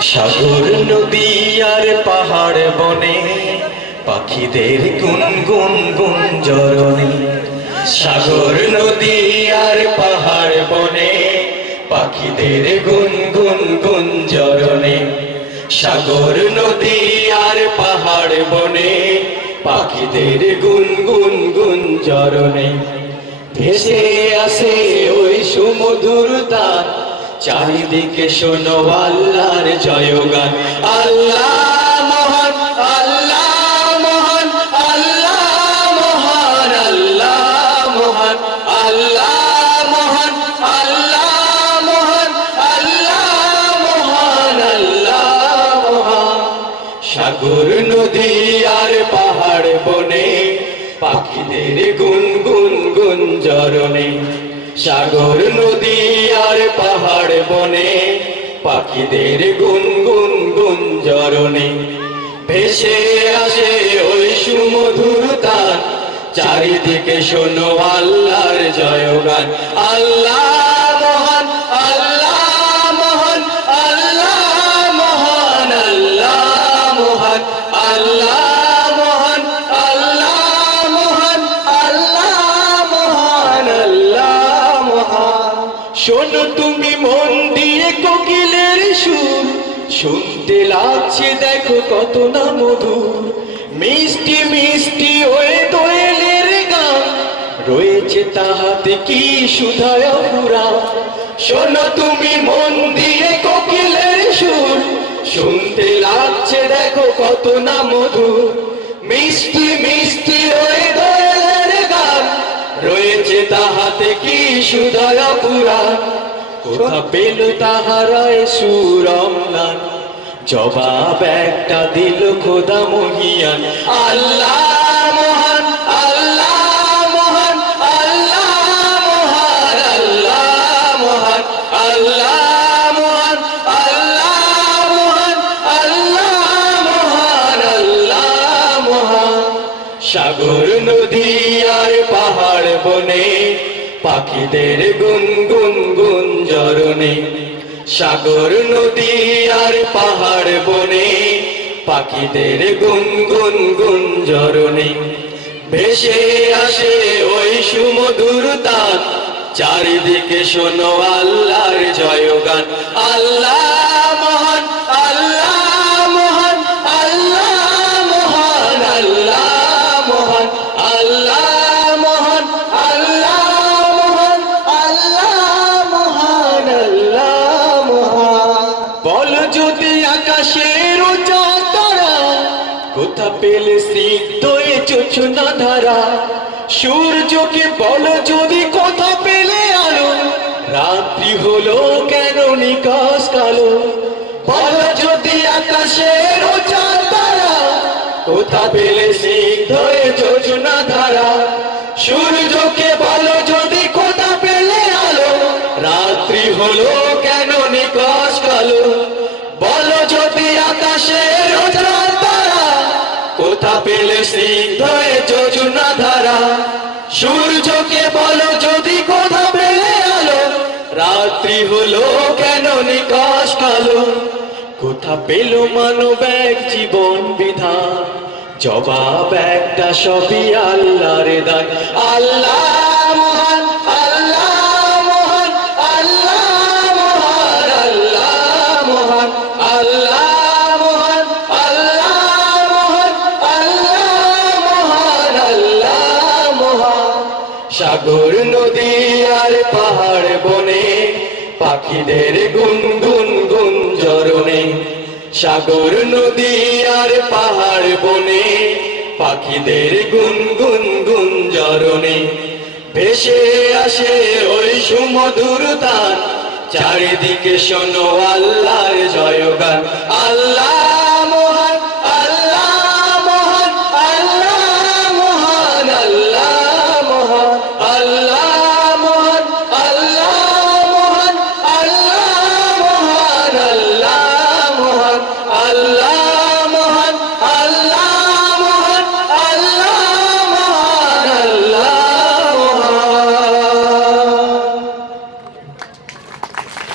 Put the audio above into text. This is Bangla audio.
সাগর নদী আর পাহাড় বনে পাখিদের গুনগুন গুঞ্জরণে। সাগর নদী আর পাহাড় বনে পাখিদের গুনগুন গুঞ্জরণে। সাগর নদী আর পাহাড় বনে পাখিদের গুনগুন গুঞ্জরণে। ভেসে আসে ওই সুমধুর তান, চারিদিকে শোনো আল্লাহর জয়গান। আল্লাহ মহান, আল্লাহ মহান, আল্লাহ মহান, আল্লাহ মহান, আল্লাহ মহান, আল্লাহ মহান, আল্লাহ মহান, আল্লাহ মহান। সাগর নদী আর পাহাড় বনে পাখিদের গুনগুন গুঞ্জরণে। সাগর নদী আর পাহাড় বনে পাখিদের গুনগুন গুঞ্জরণে। ভেসে আসে ওই সুমধুর তান, চারিদিকে শোনো আল্লাহর জয়গান। আল্লাহ মহান, আল্লাহ মহান, আল্লাহ মহান, আল্লাহ মহান, আল্লাহ মহান, আল্লাহ মহান, আল্লাহ মহান, আল্লাহ মহান। শোনো তুমি মন দিয়ে কোকিলের সুর, শুনতে লাগছে দেখো কত না মধুর। মিষ্টি মিষ্টি ওই দোয়েলের গান, রয়েছে তাহাতে কি সুধায় পুরা। শোনো তুমি মন দিয়ে কোকিলের সুর, শুনতে লাগছে দেখো কত না মধুর। মিষ্টি মিষ্টি ওই দোয়েলের গান, রয়েছে তাহাতে কি সুধায় পুরা। কোথা পেল তাহারায় সুরমলান, জবাব একটা দিল খোদা মহিয়ান। আল্লাহ মহান, আল্লাহ মহান, আল্লাহ মহান, আল্লাহ মহান, আল্লাহ মহান, আল্লাহ মহান, আল্লাহ মহান, আল্লাহ মহান। সাগর নদী আর পাহাড় বনে পাখিদের গুনগুন গুঞ্জরণে। সাগর নদী আর পাহাড় বনে পাখিদের গুনগুন গুঞ্জরণে। ভেসে আসে ওই সুমধুর তান, চারিদিকে শোনো আল্লাহর জয়গান। আল্লাহ মহান, আল্লাহ মহান, আল্লাহ মহান, আল্লাহ মহান, আল্লাহ মহান, আল্লাহ মহান, আল্লাহ মহান, আল্লাহ মহান। বল যদি আকাশের তারা, কোথা পেলে স্নিগ্ধ এ জোছনা ধারা। সূর্যকে বল যদি কোথা পেলে আলো, রাত্রি হলো কেন নিকাশ কালো। বল যদি আকাশের তারা, কোথা পেলে স্নিগ্ধ এ জোছনা ধারা। সূর্যকে বল যদি কোথা পেলে আলো, রাত্রি হলো কেন নিকাশ কালো। বল যদি আকাশের তারা, কোথা পেলে স্নিগ্ধ এ জোছনা ধারা। সূর্যকে বল যদি কোথা পেলে আলো, রাত্রি হলো কেন নিকাশ কালো। কোথা পেল মানব এক জীবন বিধান, জবাব একটা সবই আল্লাহর দান। আল্লাহ মহান, আল্লাহ মহান, আল্লাহ মহান, আল্লাহ মহান, আল্লাহ মহান, আল্লাহ মহান, আল্লাহ মহান, আল্লাহ মহান। সাগর নদী আর পাহাড় বনে পাখিদের গুনগুন গুঞ্জরণে। সাগর নদী আর পাহাড় বনে পাখিদের গুনগুন গুঞ্জরণে। ভেসে আসে ওই সুমধুর তান, চারিদিকে শোনো আল্লাহর জয়গান। আল্লাহ